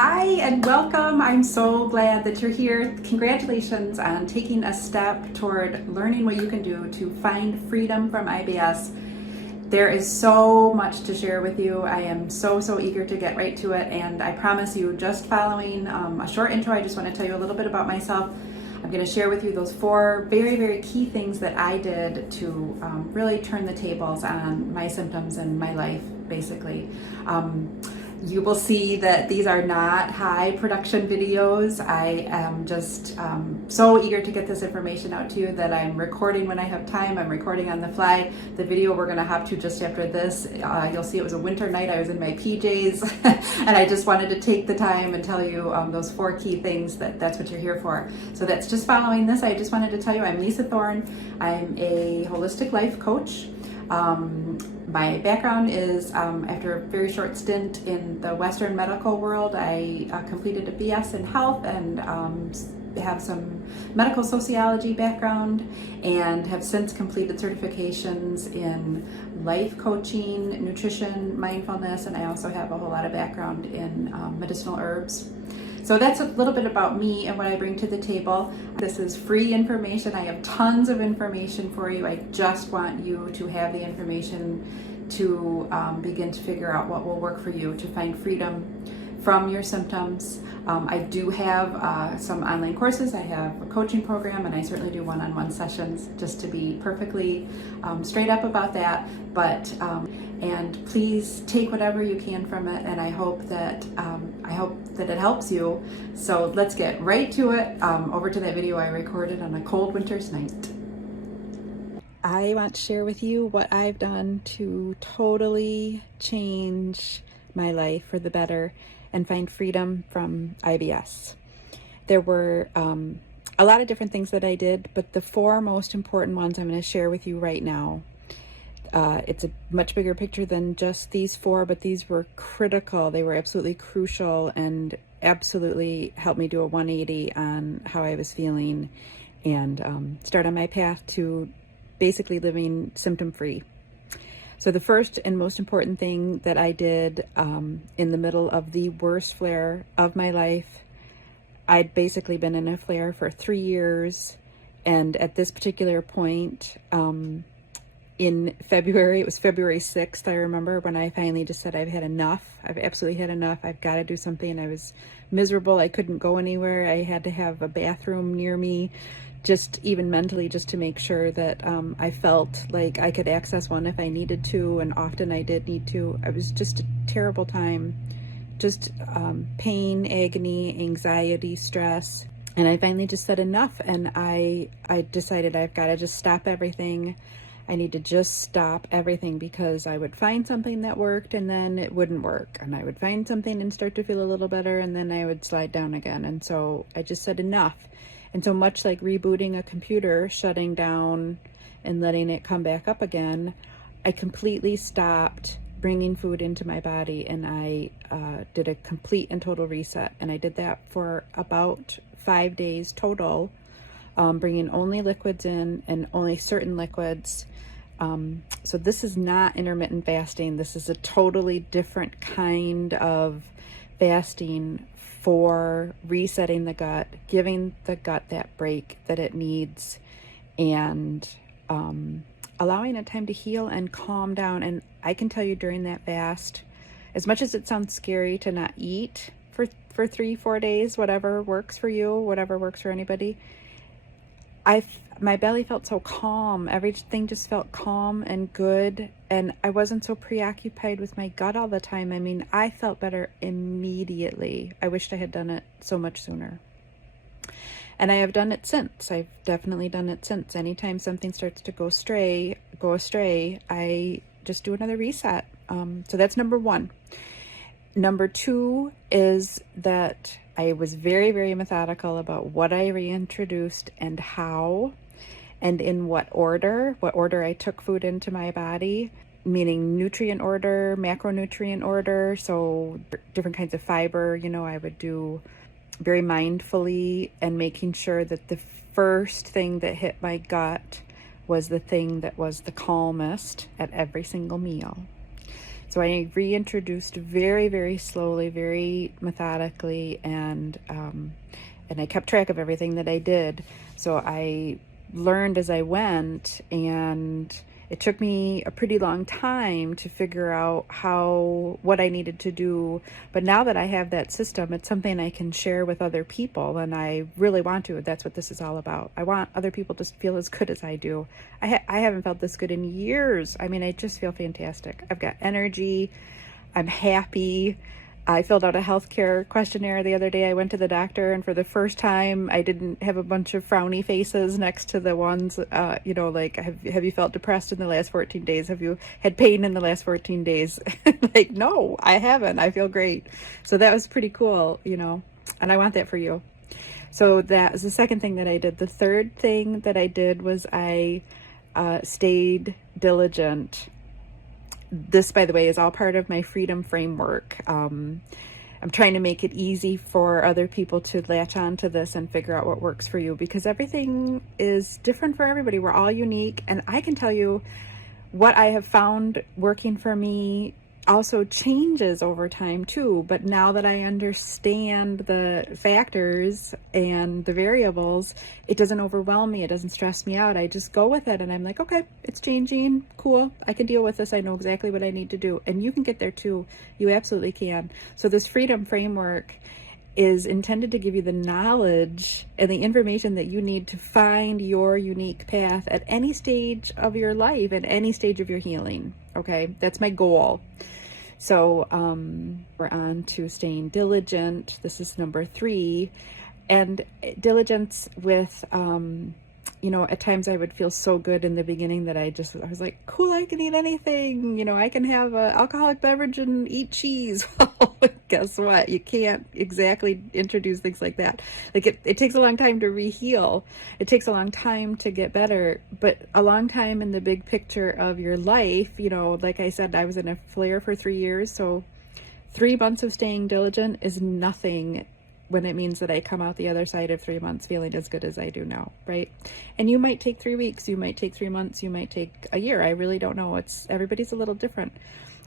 Hi and welcome. I'm so glad that you're here. Congratulations on taking a step toward learning what you can do to find freedom from IBS. There is so much to share with you. I am so eager to get right to it, and I promise you, just following a short intro, I just want to tell you a little bit about myself. I'm going to share with you those four very key things that I did to really turn the tables on my symptoms and my life, basically. You will see that these are not high production videos. I am just so eager to get this information out to you that I'm recording when I have time. I'm recording on the fly. The video we're going to hop to just after this, you'll see it was a winter night. I was in my PJs and I just wanted to take the time and tell you those four key things that's what you're here for. So that's just following this. I just wanted to tell you I'm Lisa Thorne. I'm a holistic life coach. My background is after a very short stint in the Western medical world, I completed a BS in health and have some medical sociology background, and have since completed certifications in life coaching, nutrition, mindfulness, and I also have a whole lot of background in medicinal herbs. So that's a little bit about me and what I bring to the table. This is free information. I have tons of information for you. I just want you to have the information to begin to figure out what will work for you to find freedom from your symptoms. I do have some online courses. I have a coaching program, and I certainly do one-on-one sessions, just to be perfectly straight up about that. But and please take whatever you can from it, and I hope that it helps you. So let's get right to it. Over to that video I recorded on a cold winter's night. I want to share with you what I've done to totally change my life for the better and find freedom from IBS. There were a lot of different things that I did, but the four most important ones I'm going to share with you right now. It's a much bigger picture than just these four, but these were critical. They were absolutely crucial and absolutely helped me do a 180 on how I was feeling and start on my path to basically living symptom-free. So the first and most important thing that I did in the middle of the worst flare of my life, I'd basically been in a flare for 3 years, and at this particular point, in February, it was February 6th, I remember, when I finally just said, I've had enough. I've absolutely had enough. I've got to do something. I was miserable. I couldn't go anywhere. I had to have a bathroom near me, just even mentally, just to make sure that I felt like I could access one if I needed to, and often I did need to. It was just a terrible time, just pain, agony, anxiety, stress. And I finally just said enough, and I decided I've got to just stop everything. I need to just stop everything, because I would find something that worked and then it wouldn't work. And I would find something and start to feel a little better, and then I would slide down again. And so I just said enough. And so much like rebooting a computer, shutting down and letting it come back up again, I completely stopped bringing food into my body, and I did a complete and total reset. And I did that for about 5 days total, bringing only liquids in and only certain liquids. So this is not intermittent fasting. This is a totally different kind of fasting for resetting the gut, giving the gut that break that it needs, and allowing it time to heal and calm down. And I can tell you, during that fast, as much as it sounds scary to not eat for 3-4 days, whatever works for you, whatever works for anybody, my belly felt so calm. Everything just felt calm and good, and I wasn't so preoccupied with my gut all the time. I mean, I felt better immediately. I wished I had done it so much sooner. And I have done it since. I've definitely done it since. Anytime something starts to go astray, I just do another reset. So that's number one. Number two is that I was very methodical about what I reintroduced and how, and in what order I took food into my body, meaning nutrient order, macronutrient order. So different kinds of fiber, I would do very mindfully, and making sure that the first thing that hit my gut was the thing that was the calmest at every single meal. So I reintroduced very, very slowly, very methodically, and I kept track of everything that I did. So I learned as I went, and it took me a pretty long time to figure out what I needed to do. But now that I have that system, it's something I can share with other people, and I really want to. That's what this is all about. I want other people to feel as good as I do. I haven't felt this good in years. I mean, I just feel fantastic. I've got energy. I'm happy. I filled out a healthcare questionnaire the other day. I went to the doctor, and for the first time, I didn't have a bunch of frowny faces next to the ones, like, have you felt depressed in the last 14 days? Have you had pain in the last 14 days? Like, no, I haven't. I feel great. So that was pretty cool, and I want that for you. So that was the second thing that I did. The third thing that I did was I stayed diligent. This, by the way, is all part of my freedom framework. I'm trying to make it easy for other people to latch on to this and figure out what works for you, because everything is different for everybody. We're all unique. And I can tell you what I have found working for me also changes over time too. But now that I understand the factors and the variables, it doesn't overwhelm me. It doesn't stress me out. I just go with it, and I'm like, okay, it's changing. Cool. I can deal with this. I know exactly what I need to do. And you can get there too. You absolutely can. So this freedom framework is intended to give you the knowledge and the information that you need to find your unique path at any stage of your life, at any stage of your healing. Okay, that's my goal. So we're on to staying diligent. This is number 3. And diligence with, at times I would feel so good in the beginning that I was like, cool, I can eat anything. I can have an alcoholic beverage and eat cheese. Well, guess what? You can't exactly introduce things like that. Like it takes a long time to reheal. It takes a long time to get better, but a long time in the big picture of your life. Like I said, I was in a flare for 3 years. So 3 months of staying diligent is nothing when it means that I come out the other side of 3 months feeling as good as I do now, right? And you might take 3 weeks, you might take 3 months, you might take a year. I really don't know. Everybody's a little different.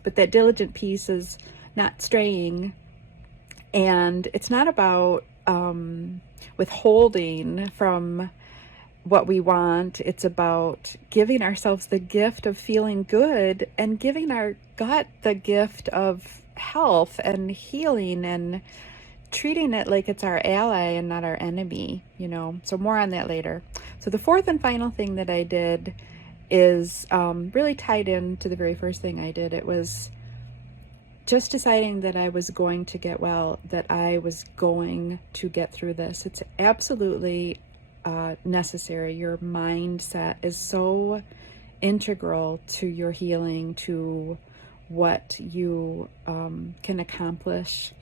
But that diligent piece is not straying, and it's not about withholding from what we want. It's about giving ourselves the gift of feeling good and giving our gut the gift of health and healing, and treating it like it's our ally and not our enemy, so more on that later. So the fourth and final thing that I did is really tied into the very first thing I did. It was just deciding that I was going to get well, that I was going to get through this. It's absolutely necessary. Your mindset is so integral to your healing, to what you can accomplish.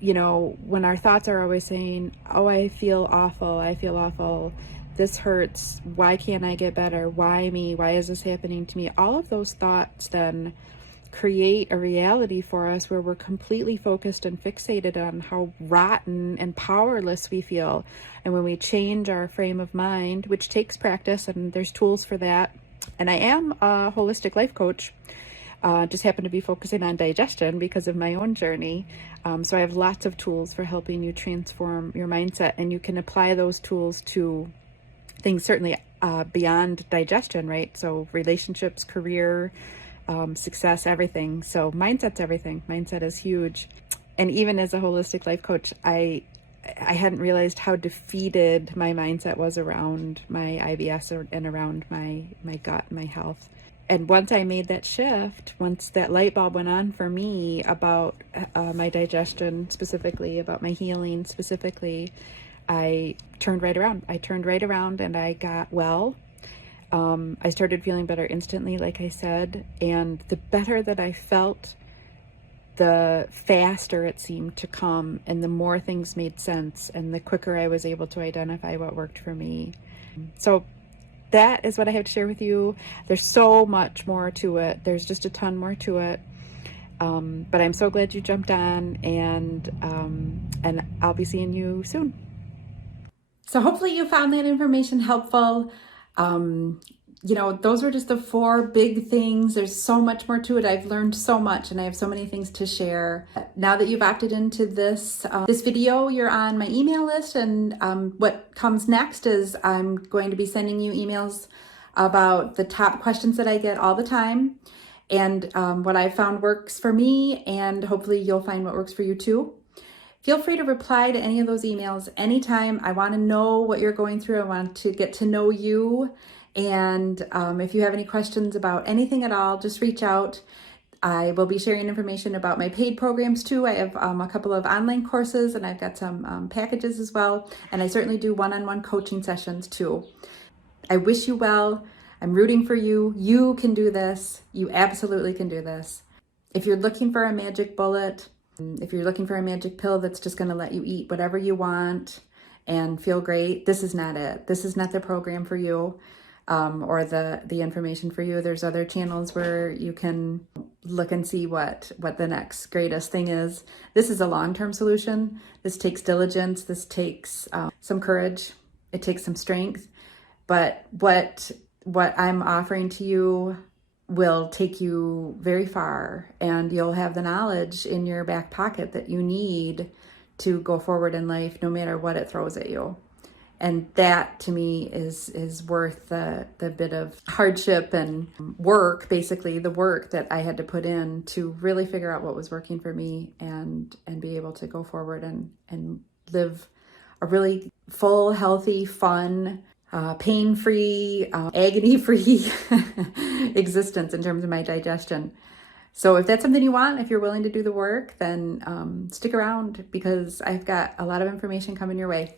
When our thoughts are always saying, oh, I feel awful, this hurts, why can't I get better, why me, why is this happening to me, all of those thoughts then create a reality for us where we're completely focused and fixated on how rotten and powerless we feel. And when we change our frame of mind, which takes practice, and there's tools for that, and I am a holistic life coach, just happen to be focusing on digestion because of my own journey. So I have lots of tools for helping you transform your mindset, and you can apply those tools to things certainly beyond digestion, right? So relationships, career, success, everything. So mindset's everything. Mindset is huge. And even as a holistic life coach, I hadn't realized how defeated my mindset was around my IBS and around my gut, my health. And once I made that shift, once that light bulb went on for me about my digestion specifically, about my healing specifically, I turned right around. And I got well. I started feeling better instantly, like I said. And the better that I felt, the faster it seemed to come, and the more things made sense, and the quicker I was able to identify what worked for me. So that is what I have to share with you. There's so much more to it. There's just a ton more to it. But I'm so glad you jumped on, and I'll be seeing you soon. So hopefully you found that information helpful. those were just the 4 big things. There's so much more to it. I've learned so much and I have so many things to share. Now that you've opted into this video, you're on my email list, and what comes next is I'm going to be sending you emails about the top questions that I get all the time, and what I found works for me, and hopefully you'll find what works for you too. Feel free to reply to any of those emails anytime. I want to know what you're going through. I want to get to know you. And if you have any questions about anything at all, just reach out. I will be sharing information about my paid programs too. I have a couple of online courses, and I've got some packages as well. And I certainly do one-on-one coaching sessions too. I wish you well. I'm rooting for you. You can do this. You absolutely can do this. If you're looking for a magic bullet, if you're looking for a magic pill that's just going to let you eat whatever you want and feel great, this is not it. This is not the program for you, or the information for you. There's other channels where you can look and see what the next greatest thing is. This is a long-term solution. This takes diligence. This takes some courage. It takes some strength. But what I'm offering to you will take you very far, and you'll have the knowledge in your back pocket that you need to go forward in life no matter what it throws at you. And that to me is worth the bit of hardship and work, basically the work that I had to put in to really figure out what was working for me, and be able to go forward and live a really full, healthy, fun, pain-free, agony-free existence in terms of my digestion. So if that's something you want, if you're willing to do the work, then stick around, because I've got a lot of information coming your way.